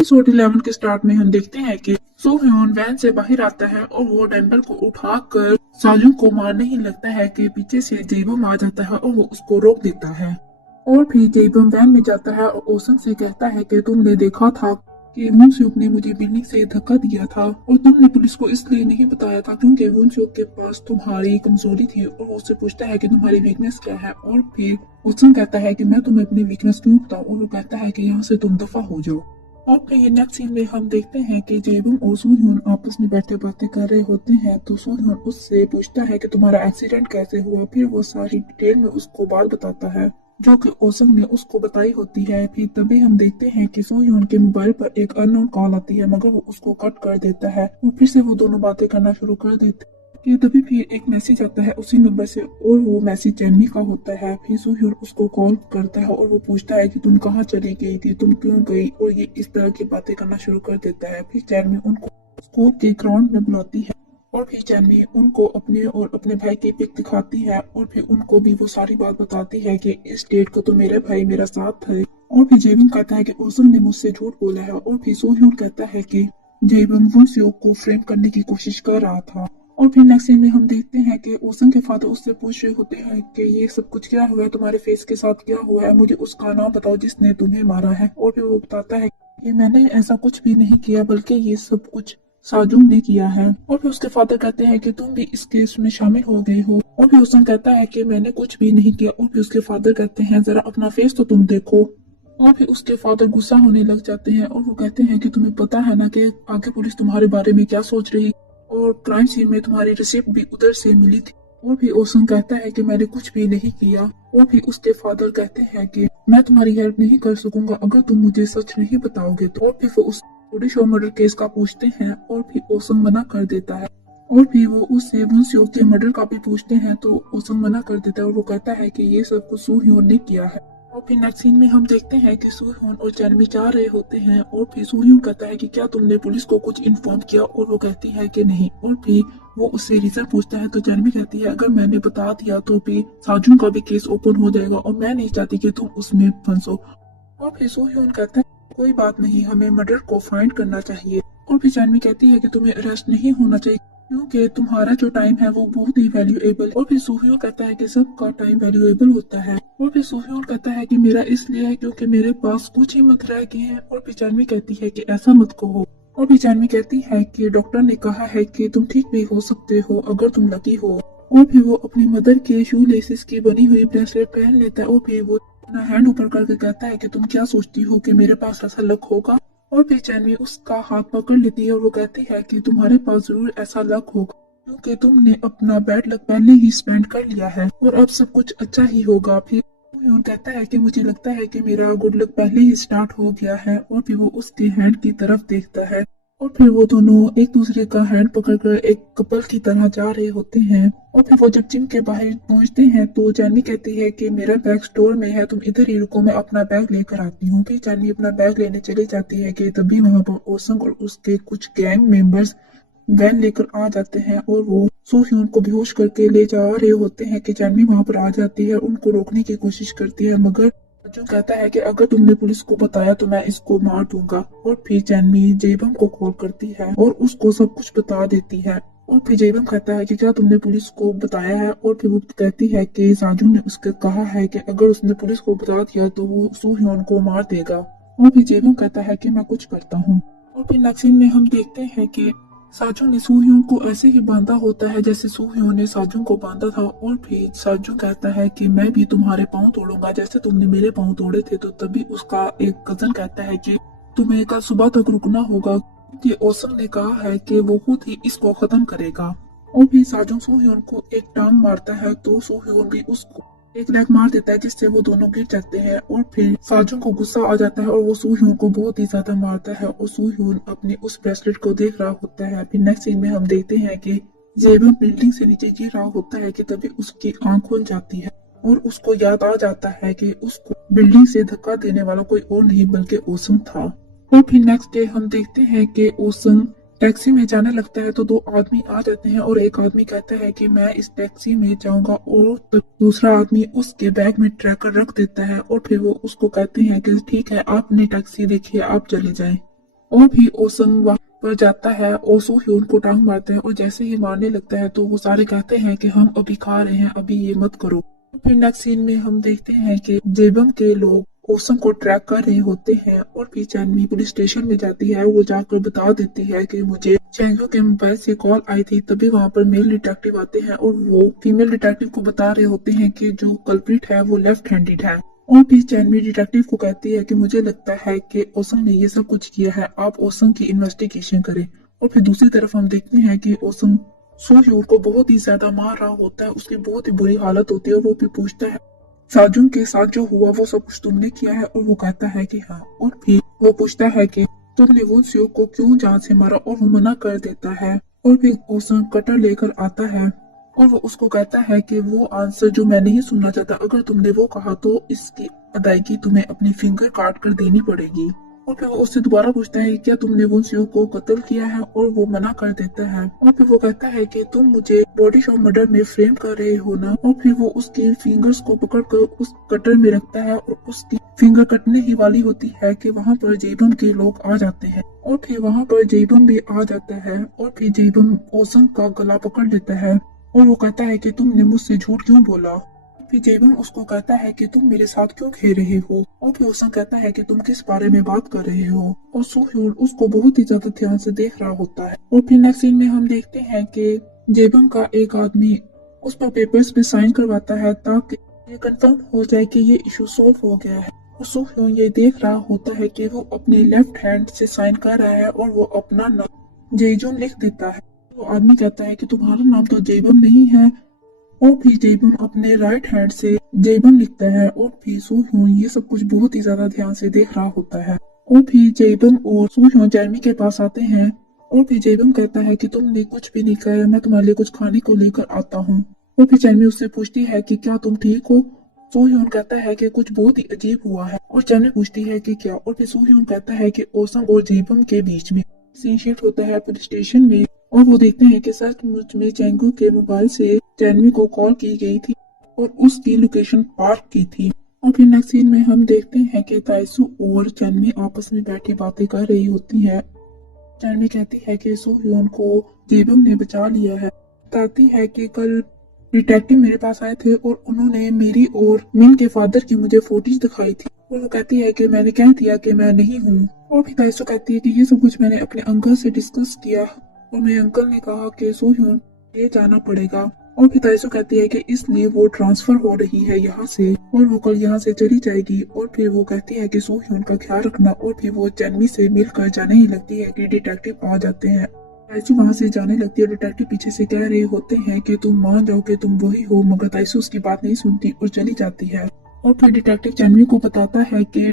Episode 11 के start में हम देखते हैं कि सो ह्यून वैन से बाहर आता है और वो डम्बल को उठाकर साजू को मारने ही लगता है कि पीछे से जेबम आ जाता है और वो उसको रोक देता है। और फिर जेबम वैन में जाता है और ओसन से कहता है कि तुमने देखा था कि वुनसुक ने मुझे बिल्डिंग से धक्का दिया था और तुमने पुलिस को इसलिए नहीं बताया था क्योंकि वुनसुक के पास तुम्हारी कमजोरी थी। और वो उससे पूछता है कि तुम्हारी वीकनेस क्या है। और फिर ओसन कहता है कि मैं तुम्हें अपनी वीकनेस क्यों बताऊं। और वो कहता है कि यहाँ से तुम दफा हो जाओ। और फिर नेक्स्ट सीन में हम देखते हैं कि जेबम और सूह्योन आपस में बैठे बातें कर रहे होते हैं। तो सूह्योन उससे पूछता है कि तुम्हारा एक्सीडेंट कैसे हुआ। फिर वो सारी डिटेल में उसको बात बताता है जो कि ओसंग ने उसको बताई होती है। फिर तभी हम देखते हैं कि सूह्योन के मोबाइल पर एक अननोन कॉल आती है मगर वो उसको कट कर देता है और फिर से वो दोनों बातें करना शुरू कर देते हैं। कि तभी फिर एक मैसेज आता है उसी नंबर से और वो मैसेज जैनवी का होता है। फिर सूह्योन उसको कॉल करता है और वो पूछता है कि तुम कहाँ चली गई थी, तुम क्यों गई, और ये इस तरह की बातें करना शुरू कर देता है। फिर जैनवी उनको स्कूल के ग्राउंड में बुलाती है और फिर जैनवी उनको अपने और अपने भाई की पिक दिखाती है और फिर उनको भी वो सारी बात बताती है कि इस डेट को तो मेरे भाई मेरा साथ थे। और फिर जेबम कहता है कि ओसन ने मुझसे झूठ बोला है। और फिर सूह्योन कहता है कि जेबम वुनसुक को फ्रेम करने की कोशिश कर रहा था। और फिर नेक्स्ट सीन में हम देखते हैं कि ओसन के फादर उससे पूछ रहे होते हैं कि ये सब कुछ क्या हुआ है, तुम्हारे फेस के साथ क्या हुआ है, मुझे उसका नाम बताओ जिसने तुम्हें मारा है। और फिर वो बताता है कि मैंने ऐसा कुछ भी नहीं किया बल्कि ये सब कुछ साजुन ने किया है। और फिर उसके फादर कहते हैं कि तुम भी इस केस में शामिल हो गए हो। और फिर ओसन कहता है कि मैंने कुछ भी नहीं किया। और फिर उसके फादर कहते हैं जरा अपना फेस तो तुम देखो। और फिर उसके फादर गुस्सा होने लग जाते हैं और वो कहते हैं कि तुम्हें पता है ना कि आगे पुलिस तुम्हारे बारे में क्या सोच रही और क्राइम सीन में तुम्हारी रिसिप्ट भी उधर से मिली थी। और फिर ओसन कहता है कि मैंने कुछ भी नहीं किया। और फिर उसके फादर कहते हैं कि मैं तुम्हारी हेल्प नहीं कर सकूंगा अगर तुम मुझे सच नहीं बताओगे तो। और फिर वो उस थोड़ी शो मर्डर केस का पूछते हैं और फिर ओसन मना कर देता है। और फिर वो उससे वुनसुक के मर्डर का भी पूछते हैं तो ओसन मना कर देता है और वो कहता है कि ये सब कुछ सूह्योन ने किया है। और फिर नेक्स्ट सीन में हम देखते हैं कि सूह्योन और जैनवी जा रहे होते हैं और फिर सूह्योन कहता है कि क्या तुमने पुलिस को कुछ इन्फॉर्म किया। और वो कहती है कि नहीं। और फिर वो उससे रीजन पूछता है तो जैनवी कहती है अगर मैंने बता दिया तो फिर साजुन का भी केस ओपन हो जाएगा और मैं नहीं चाहती कि तुम उसमें फंसो। और फिर सूह्योन कहता है कोई बात नहीं, हमें मर्डर को फाइंड करना चाहिए। और फिर जैनवी कहती है कि तुम्हें अरेस्ट नहीं होना चाहिए क्योंकि तुम्हारा जो टाइम है वो बहुत ही वैल्यूएबल। और फिर सूह्योन कहता है कि सबका टाइम वैल्यूएबल होता है। और फिर सूह्योन कहता है कि मेरा इसलिए है क्योंकि मेरे पास कुछ ही मत रह गए हैं। और फिर जानवी कहती है कि ऐसा मत कहो। और फिर जानवी कहती है कि डॉक्टर ने कहा है कि तुम ठीक भी हो सकते हो अगर तुम लकी हो। और फिर वो अपनी मदर के शू लेसिस की बनी हुई ब्रेसलेट पहन लेता है और फिर वो अपना हैंड ऊपर करके कहता है कि तुम क्या सोचती हो कि मेरे पास ऐसा लक होगा। और फिर जानवी उसका हाथ पकड़ लेती है और वो कहती है कि तुम्हारे पास जरूर ऐसा लक होगा क्योंकि तुमने अपना बैड लक पहले ही स्पेंड कर लिया है और अब सब कुछ अच्छा ही होगा। फिर ह्यून कहता है कि मुझे लगता है कि मेरा गुड लक पहले ही स्टार्ट हो गया है। और फिर वो उसके हैंड की तरफ देखता है और फिर वो दोनों एक दूसरे का हैंड पकड़कर एक कपल की तरह जा रहे होते हैं। और फिर वो जब जिम के बाहर पहुंचते हैं तो जानवी कहती है कि मेरा बैग स्टोर में है, तुम इधर ही रुको, मैं अपना बैग लेकर आती हूँ। फिर जानवी अपना बैग लेने चली जाती है कि तभी वहां पर ओसंग और उसके कुछ गैंग मेंबर्स वैन लेकर आ जाते हैं और वो सूह्योन को बेहोश करके ले जा रहे होते हैं कि जानवी वहां पर आ जाती है, उनको रोकने की कोशिश करती है मगर जो कहता है कि अगर तुमने पुलिस को बताया तो मैं इसको मार दूंगा। और फिर जानवी जेबम को कॉल करती है और उसको सब कुछ बता देती है। और फिर जेबम कहता है कि क्या तुमने पुलिस को बताया है। और फिर वो कहती है कि साजू ने उसके कहा है कि अगर उसने पुलिस को बता दिया तो वो सूह्योन को मार देगा। और फिर जेबम कहता है कि मैं कुछ करता हूँ। और फिर नेक्स्ट सीन में हम देखते हैं कि साजू ने सूह्योन को ऐसे ही बांधा होता है जैसे सूह्योन ने साजू को बांधा था। और फिर साजू कहता है कि मैं भी तुम्हारे पांव तोड़ूंगा जैसे तुमने मेरे पांव तोड़े थे। तो तभी उसका एक कजन कहता है कि तुम्हें कल सुबह तक रुकना होगा क्योंकि ओसन ने कहा है कि वो खुद ही इसको खत्म करेगा। और फिर साजू सूह्योन को एक टांग मारता है तो सूह्योन भी उसको एक लेग मार देता है जिससे वो दोनों गिर जाते हैं। और फिर साजू को गुस्सा आ जाता है और वो सूह्योन को बहुत ही ज्यादा मारता है और सूह्योन अपने उस ब्रेसलेट को देख रहा होता है। फिर नेक्स्ट सीन में हम देखते हैं कि जेबम बिल्डिंग से नीचे गिर रहा होता है कि तभी उसकी आंख खुल जाती है और उसको याद आ जाता है कि उसको बिल्डिंग से धक्का देने वाला कोई और नहीं बल्कि ओसन था। और फिर नेक्स्ट डे हम देखते हैं कि ओसन टैक्सी में जाने लगता है तो दो आदमी आ जाते हैं और एक आदमी कहता है कि मैं इस टैक्सी में जाऊंगा और तो दूसरा आदमी उसके बैग में ट्रैकर रख देता है। और फिर वो उसको कहते हैं कि ठीक है, आपने टैक्सी देखी है, आप चले जाएं। और भी ओसंग वहां पर जाता है और सो ह्यून को टांग मारता है और जैसे ही मारने लगता है तो वो सारे कहते हैं कि हम अभी खा रहे हैं, अभी ये मत करो। फिर नेक्स्ट सीन में हम देखते हैं कि जेबम के लोग ओसम को ट्रैक कर रहे होते हैं और फिर चैनवी पुलिस स्टेशन में जाती है। वो जाकर बता देती है कि मुझे चैंगो के मोबाइल से कॉल आई थी। तभी वहां पर मेल डिटेक्टिव आते हैं और वो फीमेल डिटेक्टिव को बता रहे होते हैं कि जो कल्प्रिट है वो लेफ्ट हैंडेड है। और फिर चैनवी डिटेक्टिव को कहती है कि मुझे लगता है कि ओसम ने ये सब कुछ किया है, आप ओसम की इन्वेस्टिगेशन करें। और फिर दूसरी तरफ हम देखते हैं कि ओसम सो ह्यून को बहुत ही ज्यादा मार रहा होता है, उसकी बहुत ही बुरी हालत होती है। और वो भी पूछता है साजुन के साथ जो हुआ वो सब कुछ तुमने किया है, और वो कहता है कि हाँ। और फिर वो पूछता है कि तुमने वो सियो को क्यों जान से मारा, और वो मना कर देता है। और फिर ओसन कटर लेकर आता है और वो उसको कहता है कि वो आंसर जो मैं नहीं सुनना चाहता, अगर तुमने वो कहा तो इसकी अदायगी तुम्हें अपनी फिंगर काट कर देनी पड़ेगी। और फिर वो उससे दोबारा पूछता है क्या तुमने वो सियो को कत्ल किया है, और वो मना कर देता है। और फिर वो कहता है कि तुम मुझे बॉडी शॉप मर्डर में फ्रेम कर रहे हो ना। और फिर वो उसकी फिंगर्स को पकड़कर उस कटर में रखता है और उसकी फिंगर कटने ही वाली होती है कि वहाँ पर जेबम के लोग आ जाते हैं। और फिर वहाँ पर जेबम भी आ जाता है और फिर जेबम ओसन का गला पकड़ लेता है और वो कहता है कि तुमने मुझसे झूठ क्यों बोला। फिर जेबन उसको कहता है कि तुम मेरे साथ क्यों खेल रहे हो, और फिर ओसन कहता है कि तुम किस बारे में बात कर रहे हो। और सो ह्यून उसको बहुत ही ज्यादा ध्यान से देख रहा होता है। और फिर नेक्स्ट सीन में हम देखते हैं कि जेबन का एक आदमी उस पर पेपर्स पे साइन करवाता है ताकि ये कंफर्म हो जाए कि ये इशू सोल्व हो गया है। और सो ह्यून ये देख रहा होता है कि वो अपने लेफ्ट हैंड से साइन कर रहा है और वो अपना नाम जेजुन लिख देता है। वो आदमी कहता है कि तुम्हारा नाम तो जेबम नहीं है, और फिर जेबम अपने राइट हैंड से जेबम लिखता है। और फिर सो ह्यून ये सब कुछ बहुत ही ज्यादा ध्यान से देख रहा होता है। और फिर जेबम और सो ह्यून जेरमी के पास आते हैं और फिर जेबम कहता है कि तुमने कुछ भी नहीं कहा, मैं तुम्हारे लिए कुछ खाने को लेकर आता हूँ। और फिर जेरमी उससे पूछती है कि क्या तुम ठीक हो। सो ह्यून कहता है कि कुछ बहुत ही अजीब हुआ है, और जेरमी पूछती है कि क्या। और फिर सो ह्यून कहता है कि ओसम और जेबम के बीच में सीन शिफ्ट होता है पुलिस स्टेशन में, और वो देखते हैं कि सचमुच में चैंगू के मोबाइल से चैनवी को कॉल की गई थी और उसकी लोकेशन पार्क की थी। और फिर नेक्स्ट सीन में हम देखते हैं कि ताइसू और चैनवी आपस में बैठी बातें कर रही होती है। चैनवी कहती है कि सो ह्यून को जेबम ने बचा लिया है। बताती है कि कल डिटेक्टिव मेरे पास आए थे और उन्होंने मेरी और मिन के फादर की मुझे फोटोज दिखाई थी, और वो कहती है कि मैंने कह दिया कि मैं नहीं हूँ। और फिर ताइसू कहती है कि ये सब कुछ मैंने अपने अंकल से डिस्कस किया और मेरे अंकल ने कहा कि सो ह्यून ये जाना पड़ेगा। और फिर ताइसू कहती है कि इसलिए वो ट्रांसफर हो रही है यहाँ से, और वो कल यहाँ से चली जाएगी। और फिर वो कहती है कि सो ह्यून का ख्याल रखना। और फिर वो चैनवी से मिलकर जाने ही लगती है कि डिटेक्टिव आ जाते हैं। ताइसू वहाँ से जाने लगती है और डिटेक्टिव पीछे से कह रहे होते हैं कि तुम मान जाओ कि तुम वही हो, मगर ताइसू उसकी बात नहीं सुनती और चली जाती है। और फिर डिटेक्टिव चैनवी को बताता है कि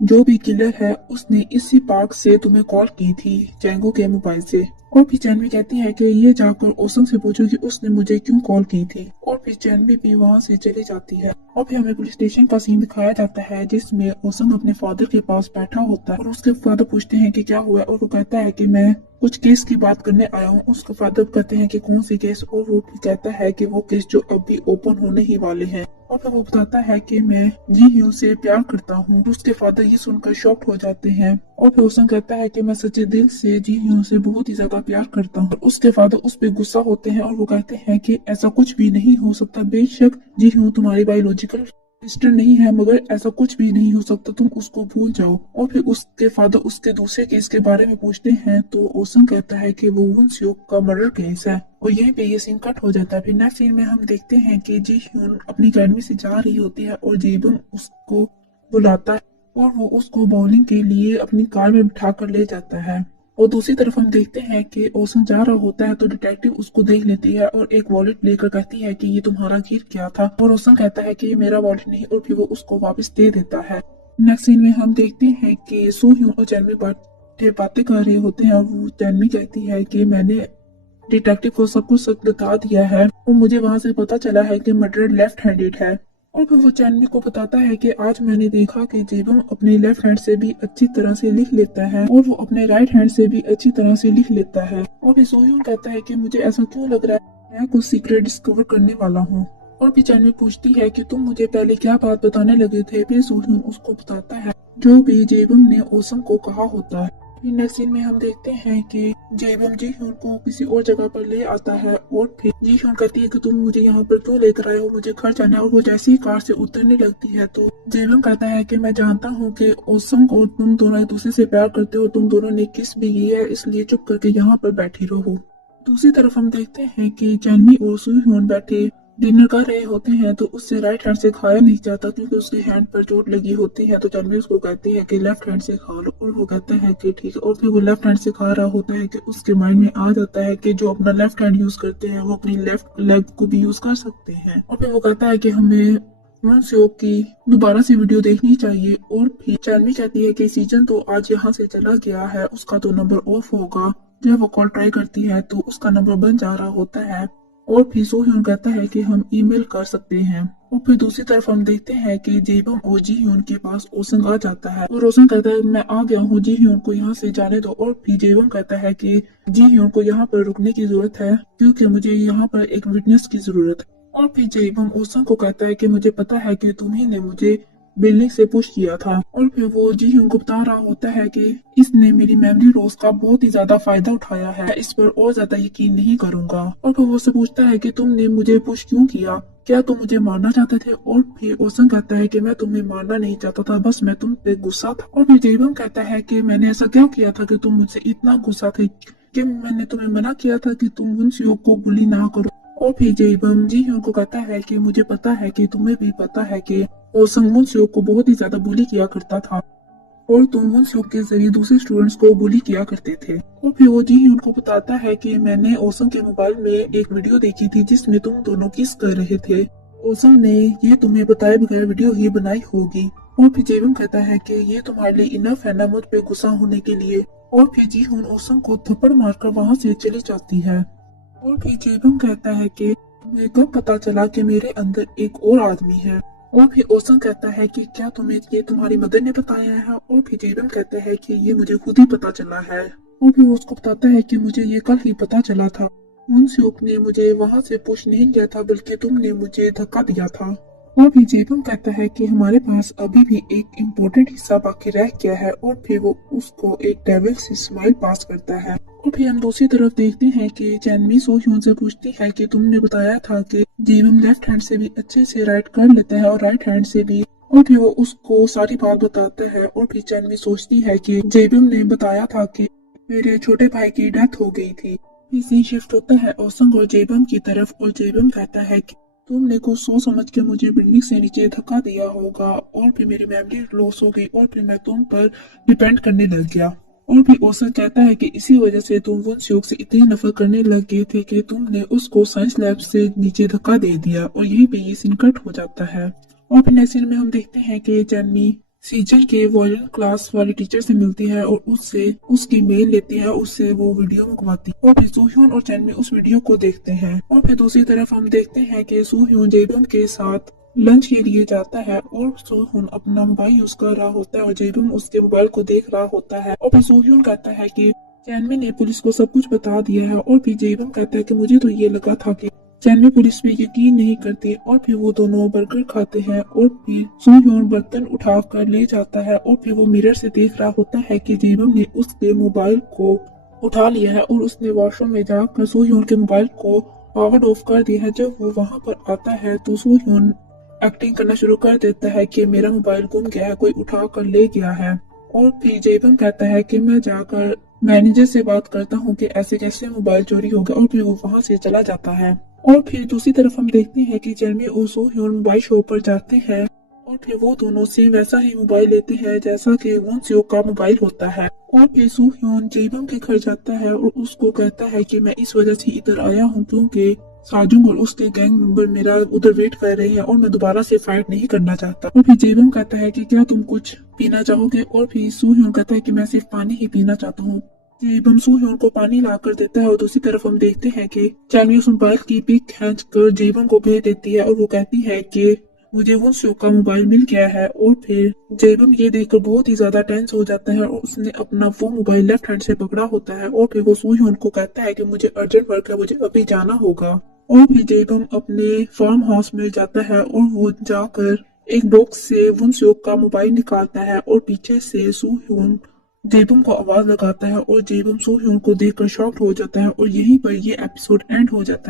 जो भी किलर है उसने इसी पार्क से तुम्हें कॉल की थी चैंगो के मोबाइल से। और फिर चैनवी कहती है कि ये जाकर ओसम से पूछो कि उसने मुझे क्यों कॉल की थी। और फिर चैनवी भी वहाँ से चली जाती है। और फिर हमें पुलिस स्टेशन का सीन दिखाया जाता है जिसमें ओसम अपने फादर के पास बैठा होता है और उसके फादर पूछते हैं कि क्या हुआ, और वो कहता है कि मैं कुछ केस की बात करने आया हूँ। उसके फादर कहते हैं कि कौन सी केस, और वो कहता है कि वो केस जो अभी ओपन होने ही वाले हैं। और फिर वो बताता है कि मैं जी ह्यू से प्यार करता हूँ। उसके फादर ये सुनकर शॉक्ड हो जाते हैं। और फिर ओसन कहता है कि मैं सच्चे दिल से जी ह्यू से बहुत ही ज्यादा प्यार करता हूँ। उसके फादर उस पर गुस्सा होते हैं और वो कहते हैं कि ऐसा कुछ भी नहीं हो सकता। बेशक जी ह्यू तुम्हारी बायोलॉजिकल सिस्टर नहीं है, मगर ऐसा कुछ भी नहीं हो सकता, तुम उसको भूल जाओ। और फिर उसके फादर उसके दूसरे केस के बारे में पूछते हैं तो ओसन कहता है कि वो वुन सियोक का मर्डर केस है, और यहीं पे ये सीन कट हो जाता है। फिर नेक्स्ट सीन में हम देखते हैं कि जी ह्यून अपनी अकेडमी से जा रही होती है और जेबम उसको बुलाता है और वो उसको बॉलिंग के लिए अपनी कार में बिठा कर ले जाता है। और दूसरी तरफ हम देखते हैं कि ओसन जा रहा होता है तो डिटेक्टिव उसको देख लेती है और एक वॉलेट लेकर कहती है कि ये तुम्हारा गिर गया था, और ओसन कहता है कि ये मेरा वॉलेट नहीं, और फिर वो उसको वापस दे देता है। नेक्स्ट सीन में हम देखते हैं कि सो ह्यून और चैनवी बातें कर रहे होते हैं और वो चैनवी कहती है कि मैंने डिटेक्टिव को सब कुछ सच बता दिया है और मुझे वहाँ से पता चला है कि मर्डर लेफ्ट हैंडेड है। और फिर वो चैनवी को बताता है कि आज मैंने देखा कि जेबम अपने लेफ्ट हैंड से भी अच्छी तरह से लिख लेता है और वो अपने राइट हैंड से भी अच्छी तरह से लिख लेता है। और फिर सोह्यून कहता है कि मुझे ऐसा क्यों लग रहा है मैं कुछ सीक्रेट डिस्कवर करने वाला हूँ। और फिर चैनवी पूछती है कि तुम मुझे पहले क्या बात बताने लगे थे। फिर सोह्यून उसको बताता है जो भी जेबम ने ओसम को कहा होता है। नेक्स्ट सीन में हम देखते हैं कि जेबम जी hyun को किसी और जगह पर ले आता है और फिर जी hyun कहती है कि तुम मुझे यहाँ पर क्यों लेकर आए हो, मुझे घर जाना है। और वो जैसे ही कार से उतरने लगती है तो जेबम कहता है कि मैं जानता हूँ कि ओसम को तुम दोनों एक दूसरे से प्यार करते हो, तुम दोनों ने किस भी की है, इसलिए चुप करके यहाँ पर बैठी रहो। दूसरी तरफ हम देखते हैं कि चैनमी और सू hyun बैठे डिनर कर रहे होते हैं तो उससे राइट हैंड से खाया नहीं जाता क्योंकि उसकी हैंड पर चोट लगी होती है। तो चैनवी उसको कहती है कि लेफ्ट हैंड से खा लो और वो कहता है कि ठीक है। और फिर वो लेफ्ट हैंड से खा रहा होता है कि उसके माइंड में आ जाता है कि जो अपना लेफ्ट हैंड यूज करते हैं वो अपनी लेफ्ट लेग को भी यूज कर सकते हैं। और फिर वो कहता है कि हमें वंशयोग की दोबारा से वीडियो देखनी चाहिए। और फिर चैनवी कहती है कि सीजन तो आज यहाँ से चला गया है, उसका तो नंबर ऑफ होगा। जब वो कॉल ट्राई करती है तो उसका नंबर बंद जा रहा होता है। और फिर सो hyun कहता है कि हम ईमेल कर सकते हैं। और फिर दूसरी तरफ हम देखते हैं कि जेबम और जी hyun के पास ओसंग आ जाता है और ओसंग कहता है मैं आ गया हूँ, जी hyun को यहाँ से जाने दो। और फिर जेबम कहता है कि जी hyun को यहाँ पर रुकने की जरूरत है क्योंकि मुझे यहाँ पर एक विटनेस की जरूरत है। और फिर जेबम ओसंग को कहता है कि मुझे पता है कि तुम्ही ने मुझे बिल्डिंग से पुश किया था। और फिर वो जी hyun को बता रहा होता है कि इसने मेरी मेमोरी लॉस का बहुत ही ज्यादा फायदा उठाया है, मैं इस पर और ज्यादा यकीन नहीं करूंगा। और फिर वो उससे पूछता है कि तुमने मुझे पुश क्यों किया, क्या तुम मुझे मारना चाहते थे। और फिर ओसन कहता है कि मैं तुम्हें मारना नहीं चाहता था, बस मैं तुम पे गुस्सा था। और फिर जेबम कहता है कि मैंने ऐसा क्या किया था कि तुम मुझसे इतना गुस्सा थे, कि मैंने तुम्हें मना किया था कि तुम उन योग को बुली ना करो। और फिर जेबम जी hyun को कहता है कि मुझे पता है कि तुम्हें भी पता है कि ओसंग मुनस्योक को बहुत ही ज्यादा बुली किया करता था और तुम मुनस्योक के जरिए दूसरे स्टूडेंट्स को बुली किया करते थे। और फिर वो जी उनको बताता है कि मैंने ओसंग के मोबाइल में एक वीडियो देखी थी जिसमें तुम दोनों किस कर रहे थे। ओसंग ने ये तुम्हें बताए बगैर वीडियो ही बनाई होगी। और फिर जेबम कहता है कि ये तुम्हारे लिए इनफ है ना मुझ पे गुस्सा होने के लिए। और फिर जी हुन ओसंग को थप्पड़ मारकर वहाँ से चली जाती है। और फिर जेबम कहता है कि तुम्हें कब पता चला कि मेरे अंदर एक और आदमी है। और फिर ओसन कहता है कि क्या तुम्हें ये तुम्हारी मदर ने बताया है। और फिर जेबम कहता है कि ये मुझे खुद ही पता चला है। और फिर वो उसको बताता है कि मुझे ये कल ही पता चला था, मुनस्योक ने मुझे वहां से पुश नहीं किया था बल्कि तुमने मुझे धक्का दिया था। और फिर जेबम कहता है कि हमारे पास अभी भी एक इम्पोर्टेंट हिस्सा बाकी रह गया है। और फिर वो उसको एक डेविल से स्माइल पास करता है। और फिर हम दूसरी तरफ देखते हैं कि चैनमी सो hyun से पूछती है कि तुमने बताया था कि जेबम लेफ्ट हैंड से भी अच्छे से राइट कर लेता है और राइट हैंड से भी। और फिर वो उसको सारी बात बताता है। और फिर चैनमी सोचती है कि जेबम ने बताया था कि मेरे छोटे भाई की डेथ हो गई थी। सीन शिफ्ट होता है ओसंग और जेबम की तरफ और जेबम कहता है कि तुमने कुछ सोच समझ के मुझे बिल्डिंग से नीचे धक्का दिया होगा और फिर मेरी मेमोरी लॉस हो गई और फिर मैं तुम पर डिपेंड करने लग गया। और फिर ओसन कहता है कि इसी वजह से तुम वंशयोग से इतनी नफरत करने लग गए थे कि तुमने उसको साइंस लैब से नीचे धक्का दे दिया। और यहीं पे ये सीन कट हो जाता है। और फिर नेक्स्ट सीन में हम देखते हैं कि चैनमी सीजन के वॉयलिन क्लास वाली टीचर से मिलती है और उससे उसकी मेल लेती है, उससे वो वीडियो मंगवाती है। और फिर सू hyun और चैनमी उस वीडियो को देखते हैं। और फिर दूसरी तरफ हम देखते हैं कि सू hyun जेबम के साथ लंच के लिए जाता है और सू hyun अपना मोबाइल यूज कर रहा होता है और जेबम उसके मोबाइल को देख रहा होता है। और फिर सू hyun कहता है कि चैनमी ने पुलिस को सब कुछ बता दिया है। और फिर जेबम कहता है कि मुझे तो ये लगा था कि चैनवी पुलिस पे यकीन नहीं करती। और फिर वो दोनों बर्गर खाते हैं और फिर सू hyun बर्तन उठा कर ले जाता है। और फिर वो मिरर से देख रहा होता है कि जेबम ने उसके मोबाइल को उठा लिया है और उसने वॉशरूम में जाकर सू hyun के मोबाइल को पावर ऑफ कर दिया है। जब वो वहां पर आता है तो सू hyun एक्टिंग करना शुरू कर देता है कि मेरा मोबाइल गुम गया है, कोई उठा कर ले गया है। और फिर जेबम कहता है कि मैं जाकर मैनेजर से बात करता हूँ कि ऐसे कैसे मोबाइल चोरी हो गया। और फिर वो वहां से चला जाता है। और फिर दूसरी तरफ हम देखते हैं कि चैनवी और सू hyun मोबाइल शॉप पर जाते हैं और फिर वो दोनों सेम वैसा ही मोबाइल लेते हैं जैसा कि वंशयोग का मोबाइल होता है। और फिर सू hyun जेबम के घर जाता है और उसको कहता है कि मैं इस वजह से इधर आया हूँ क्योंकि साजुंग और उसके गैंग मेंबर मेरा उधर वेट कर रहे हैं और मैं दोबारा से फाइट नहीं करना चाहता। और फिर जेबम कहता है कि क्या तुम कुछ पीना चाहोगे। और फिर सू hyun कहता है कि मैं सिर्फ पानी ही पीना चाहता हूँ। जेबम सू hyun को पानी ला कर देता है और दूसरी तरफ हम देखते हैं कि चैनवी उस मोबाइल की पिक खींच कर जेबम को भेज देती है और वो कहती है कि मुझे वंशयोग का मोबाइल मिल गया है। और फिर जेबम ये देखकर बहुत ही ज्यादा टेंस हो जाता है और उसने अपना वो मोबाइल लेफ्ट हैंड से पकड़ा होता है। और फिर वो सू hyun को कहता है कि मुझे अर्जेंट वर्क है, मुझे अभी जाना होगा। और फिर जेबम अपने फार्म हाउस में जाता है और वो जाकर एक बॉक्स से वंशयोग का मोबाइल निकालता है और पीछे से सू hyun जेबम को आवाज लगाता है और जेबम सोह्योन को देखकर शॉक्ड हो जाता है और यहीं पर ये एपिसोड एंड हो जाता है।